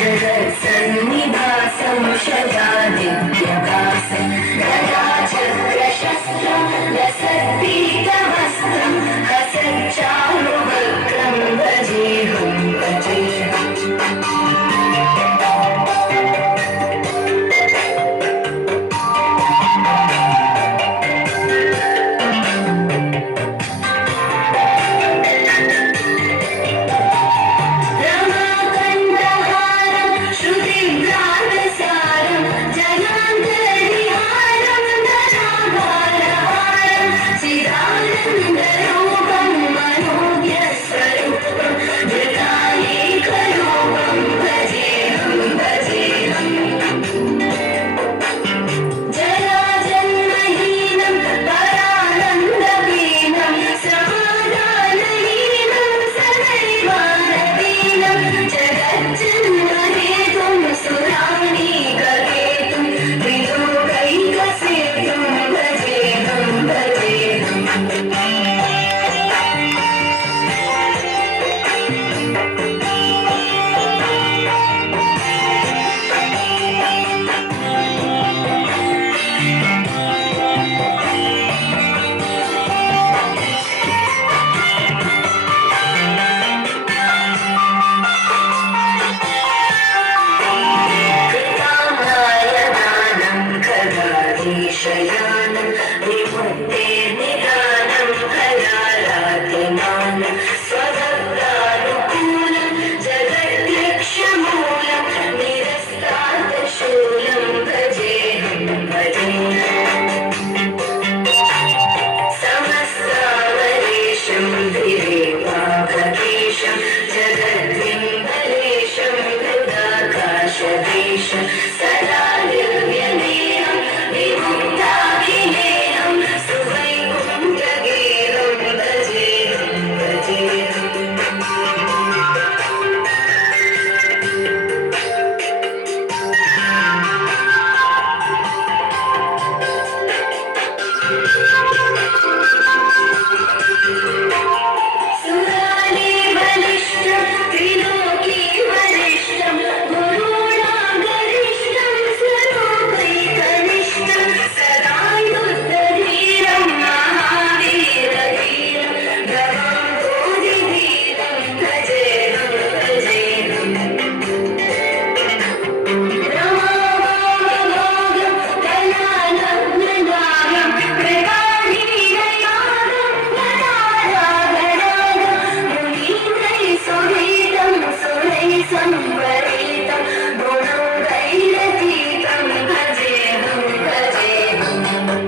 जगत्सन्निभासं शतादिव्यकासं गदाचक्रशस्त्रं लसत्पीतवस्त्रं हसच्चारुवक्त्रं भजेऽहं भजेऽहम्। शयानं विमुक्ते निदानं हलालातिमानं स्वभक्तानुकूलं जगद्यक्षमूलं निरस्तार्थशूलं भजेऽहं भजेऽहम्। समस्तावरेशं विवेकाखकेशं जगद्बिम्बलेशं हृदाकाशदेशं सदा दिव्यनेहं विमुक्ताखिलेहं सुवैकुण्ठगेहं भजेऽहं सुराले बलिष्ठं त्रिलोकी वरिष्ठं गुरूणां गरिष्ठं स्वरूपैकनिष्ठं सदा युद्धधीरं महावीरधीरं भवां बोधिधीरं भजेऽहं भजेऽहम्। रमाभोगभोगं कलालग्ननाभं कृपाधीरयागं गदारागरागं मुनीन्द्रैः सुहीतं सुरैः संवरितं गुणं वैरतीतं भजेऽहं भजेऽहम्।